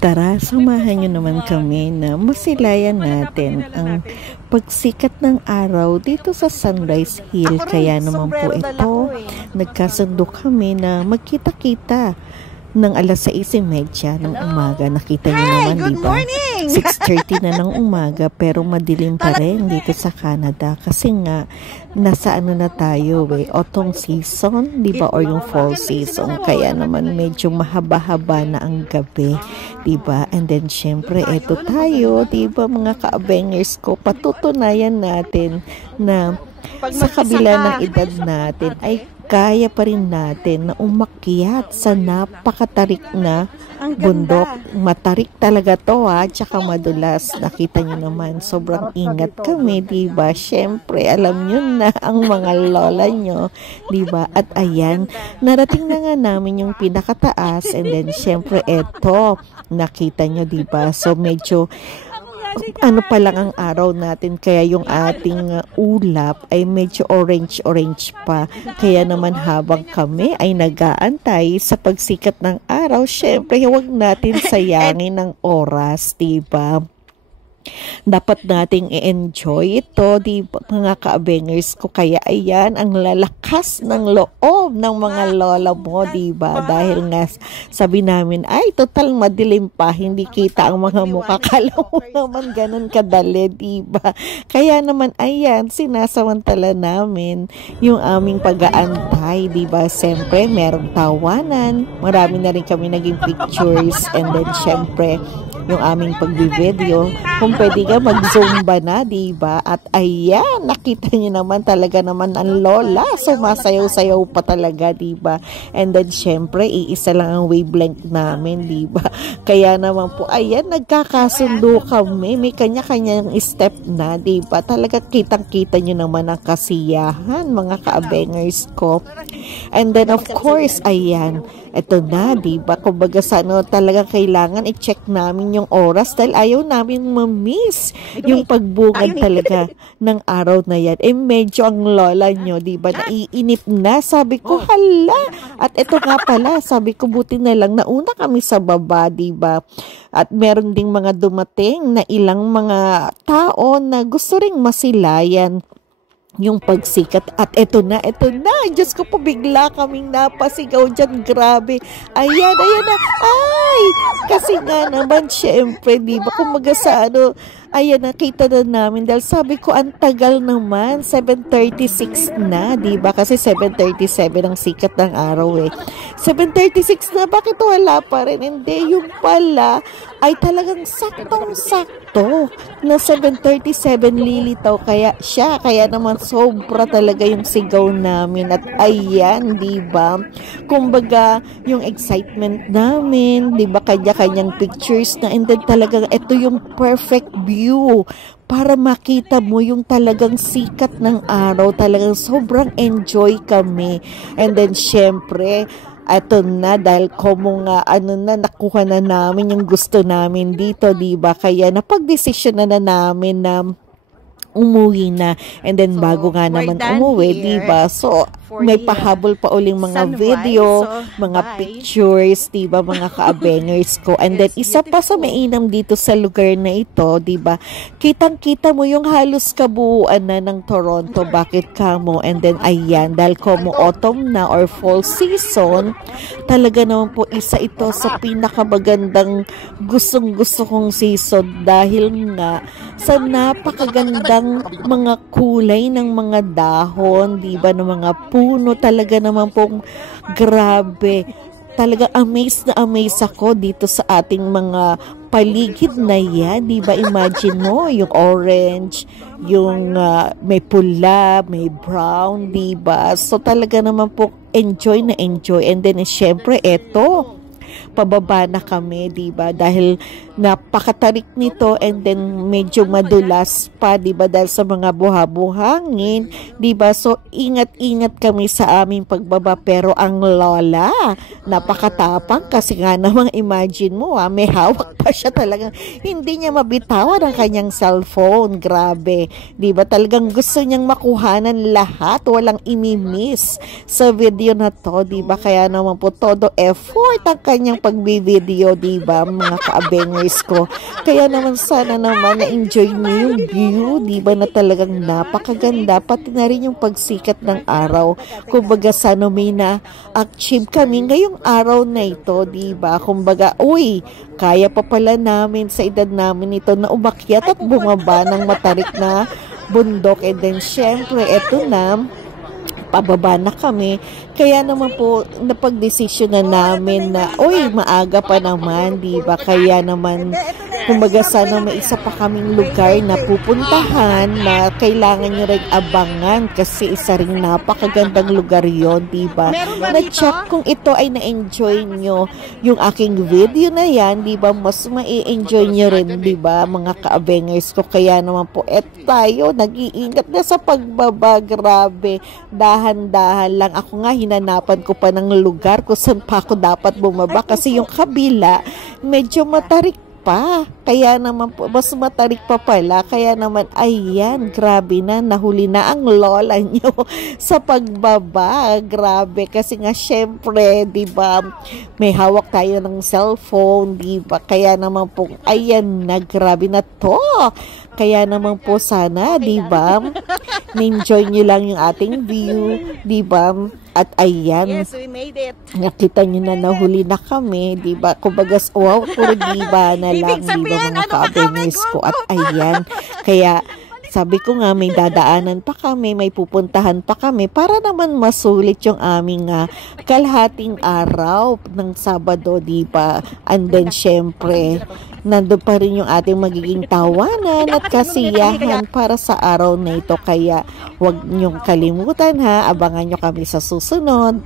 Tara, samahan nyo naman kami na masilayan natin ang pagsikat ng araw dito sa Sunrise Hill. Kaya naman po ito, nagkasundo kami na magkita-kita ng alas 6:30 ng umaga. Nakita nyo naman, diba? 6:30 na ng umaga pero madilim pa rin dito sa Canada kasi nga nasa ano na tayo autumn season, diba? Or yung fall season. Kaya naman medyo mahaba-haba na ang gabi, diba? And then syempre eto tayo, diba mga ka-abengers ko, patutunayan natin na sa kabila ng edad natin ay kaya pa rin natin na umakyat sa napakatarik na bundok. Matarik talaga to tsaka madulas. Nakita nyo naman, sobrang ingat kami, diba? Syempre, alam nyo na ang mga lola nyo, diba? At ayan, narating na nga namin yung pinakataas and then syempre eto, nakita nyo, diba? So medyo ano pa lang ang araw natin kaya yung ating ulap ay medyo orange pa. Kaya naman habang kami ay nag-aantay sa pagsikat ng araw, syempre huwag natin sayangin ng oras, diba? Dapat nating i-enjoy ito, di ba, mga ka-abengers ko. Kaya ayan, ang lalakas ng loob ng mga lola mo, di ba? Dahil nga sabi namin, ay total madilim pa, hindi kita ang mga mukha. Kala mo naman ganun kadali, di ba? Kaya naman ayan, sinasamantala namin yung aming pag-aantay, di ba? Siyempre, merong tawanan, marami na rin kami naging pictures, and then siyempre yung aming pagbi-video, kung pwede ka mag-zumba na, diba? At ayan, nakita niyo naman talaga naman ang lola, sumasayaw-sayaw pa talaga, diba? And then syempre, iisa lang ang wavelength namin, diba? Kaya naman po, ayan, nagkakasundo kami, may kanya-kanyang step na, diba? Talaga kitang-kita niyo naman ang kasiyahan, mga ka-abengers ko. And then of course, ayan, eto na, diba? Kumbaga sa ano, talaga kailangan i-check namin yung oras dahil ayaw namin ma-miss yung pagbungad talaga ng araw na yan. Eh, medyo ang lola nyo, diba? Naiinip na. Sabi ko, hala! At eto nga pala, sabi ko, buti na lang, nauna kami sa baba, diba? At meron ding mga dumating na ilang mga tao na gusto ring masilayan yung pagsikat. At eto na, Diyos ko po, bigla kaming napasigaw dyan, grabe. Ayan na, ay! Kasi nga naman, syempre, diba, kumaga sa ano, ayan, nakita na namin dahil sabi ko, ang tagal naman, 7:36 na, diba? Kasi 7:37 ang sikat ng araw 7:36 na, bakit wala pa rin? Hindi, yung pala ay talagang saktong-sakto na 7:37 lilitaw kaya naman sobra talaga yung sigaw namin. At ayan, diba? Kumbaga, yung excitement namin, diba? Kanya-kanyang pictures na, and then talagang ito yung perfect view para makita mo yung talagang sikat ng araw. Talagang sobrang enjoy kami. And then, syempre, eto na, dahil nakuha na namin yung gusto namin dito, diba? Kaya napag-desisyon na namin na umuwi na. And then bago nga naman umuwi, diba? So may pahabol pa uling mga video, mga pictures, diba, mga ka-abengers ko. And then isa pa sa mainam dito sa lugar na ito, diba, kitang-kita mo yung halos kabuuan na ng Toronto. Bakit kamo? And then ayan, dahil komo autumn na or fall season, talaga naman po isa ito sa pinakamagandang gustong-gusto kong season dahil nga sa napakagandang mga kulay ng mga dahon, diba, ng mga puno. Talaga naman pong grabe. Talaga amazed ako dito sa ating mga paligid na yan, diba? Imagine mo, yung orange, yung may pula, may brown, diba? So talaga naman po enjoy na enjoy. And then syempre eto, pababa na kami, diba? Dahil napakatarik nito and then medyo madulas pa, diba? Dahil sa mga buha-buhangin, diba? So, ingat-ingat kami sa aming pagbaba. Pero ang lola, napakatapang kasi nga namang imagine mo, may hawak pa siya talagang. Hindi niya mabitawan ang kanyang cellphone. Grabe. Diba? Talagang gusto niyang makuhanan lahat. Walang imimiss sa video na to, diba? Kaya naman po todo effort ang kanyang pagbi-video, diba, mga ka-abengers ko. Kaya naman sana naman na-enjoy niyo yung view, diba, na talagang napakaganda, pati na rin yung pagsikat ng araw. Kumbaga sana may na-achieve kami ngayong araw na ito, diba? Kumbaga, uy, kaya pa pala namin sa edad namin ito na umakyat at bumaba ng matarik na bundok. And then, syempre, eto na, pababa na kami. Kaya naman po, napag-desisyon na namin na, uy, maaga pa naman, diba? Kaya naman, kumbaga sana may isa pa kaming lugar na pupuntahan na kailangan nyo rin abangan kasi isa rin napakagandang lugar yon, diba? Na-check kung ito ay na-enjoy nyo yung aking video na yan, diba? Mas ma-enjoy nyo rin, diba, mga ka-abengers ko. Kaya naman po, tayo, nag-iingat na sa pagbaba, grabe. Dahan-dahan lang. Ako nga, hinanapan ko pa ng lugar kung saan pa ako dapat bumaba kasi yung kabila, medyo matarik pa. Kaya naman po, mas matarik pa pala. Kaya naman, ayan, grabe na, nahuli na ang lola nyo sa pagbaba. Grabe, kasi nga, syempre, diba, may hawak tayo ng cellphone, diba? Kaya naman po, ayan na, grabe na to. Kaya naman po sana, diba, na-enjoy nyo lang yung ating view, diba? At ayan, yes, we made it. Nakita nyo na nahuli na kami, diba? Kumbaga, wow, puro diba na lang, diba, mga ka-abengers ko. At ayan, kaya sabi ko nga, may dadaanan pa kami, may pupuntahan pa kami para naman masulit yung aming kalahating araw ng Sabado, diba? And then, syempre, nandun pa rin yung ating magiging tawanan at kasiyahan para sa araw na ito. Kaya, huwag niyong kalimutan ha, abangan nyo kami sa susunod.